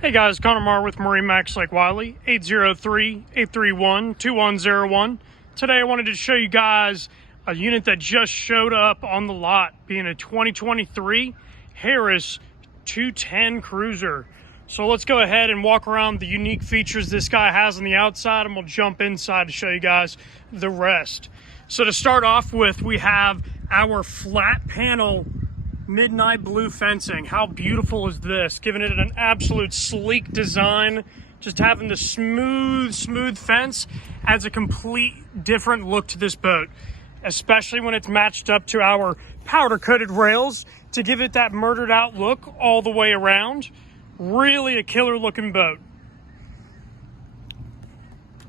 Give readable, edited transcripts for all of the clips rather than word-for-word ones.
Hey guys, Connor Marr with MarineMax Lake Wylie, 803-831-2101. Today I wanted to show you guys a unit that just showed up on the lot, being a 2023 Harris 210 Cruiser. So let's go ahead and walk around the unique features this guy has on the outside, and we'll jump inside to show you guys the rest. So to start off with, we have our flat panel midnight blue fencing. How beautiful is this? Giving it an absolute sleek design. Just having the smooth fence adds a complete different look to this boat, especially when it's matched up to our powder coated rails to give it that murdered out look all the way around. Really a killer looking boat.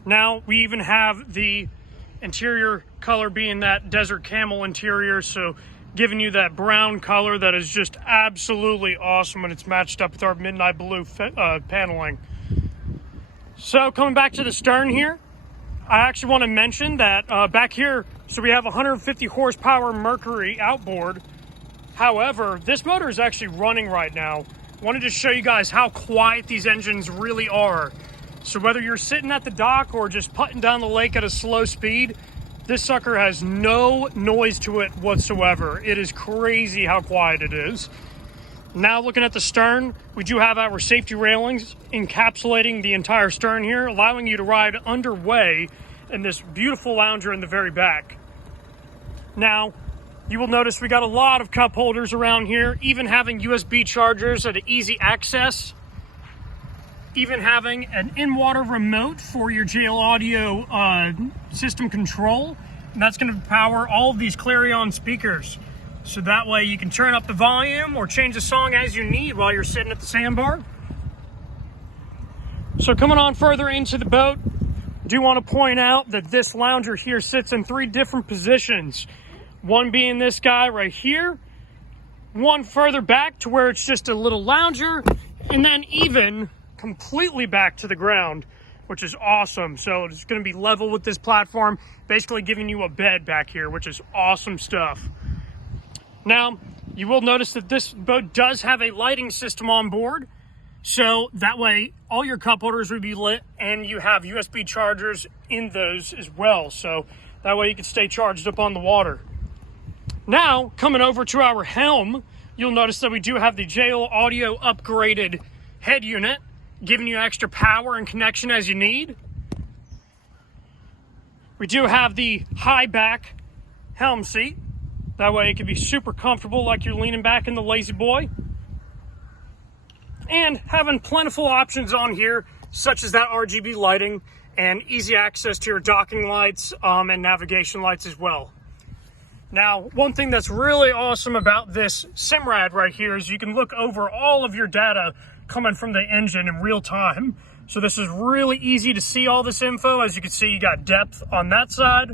Now we even have the interior color being that desert camel interior, so giving you that brown color that is just absolutely awesome when it's matched up with our midnight blue paneling. So coming back to the stern here, I actually want to mention that back here, so we have 150 horsepower Mercury outboard. However, this motor is actually running right now. Wanted to show you guys how quiet these engines really are. So whether you're sitting at the dock or just putting down the lake at a slow speed, this sucker has no noise to it whatsoever. It is crazy how quiet it is. Now looking at the stern, we do have our safety railings encapsulating the entire stern here, allowing you to ride underway in this beautiful lounger in the very back. Now, you will notice we got a lot of cup holders around here, even having USB chargers at easy access. Even having an in-water remote for your JL audio system control. And that's going to power all of these Clarion speakers. So that way you can turn up the volume or change the song as you need while you're sitting at the sandbar. So coming on further into the boat, I do want to point out that this lounger here sits in 3 different positions. One being this guy right here. One further back to where it's just a little lounger. And then even completely back to the ground, which is awesome. So it's going to be level with this platform, basically giving you a bed back here, which is awesome stuff. Now, you will notice that this boat does have a lighting system on board, so that way all your cup holders will be lit, and you have USB chargers in those as well, so that way you can stay charged up on the water. Now, coming over to our helm, you'll notice that we do have the JL audio upgraded head unit, giving you extra power and connection as you need. We do have the high back helm seat. That way it can be super comfortable like you're leaning back in the lazy boy. And having plentiful options on here, such as that RGB lighting and easy access to your docking lights and navigation lights as well. Now, one thing that's really awesome about this Simrad right here is you can look over all of your data coming from the engine in real time. So this is really easy to see all this info. As you can see, you got depth on that side.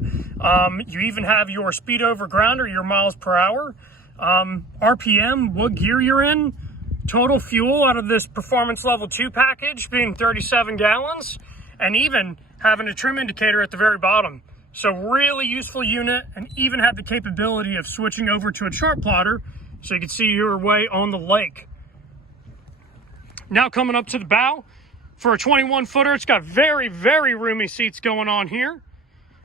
You even have your speed over ground or your miles per hour, RPM, what gear you're in, total fuel out of this performance level 2 package being 37 gallons, and even having a trim indicator at the very bottom. So really useful unit, and even have the capability of switching over to a chart plotter so you can see your way on the lake. Now coming up to the bow, for a 21-footer, it's got very roomy seats going on here.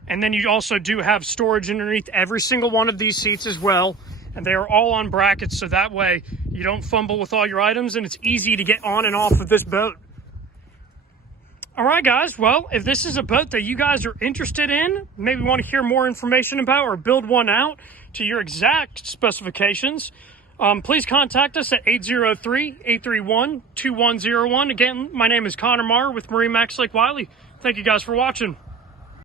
And then you also do have storage underneath every single one of these seats as well. And they are all on brackets, so that way you don't fumble with all your items, and it's easy to get on and off of this boat. All right, guys, well, if this is a boat that you guys are interested in, maybe want to hear more information about or build one out to your exact specifications, please contact us at 803-831-2101. Again, my name is Connor Marr with MarineMax Lake Wylie. Thank you guys for watching.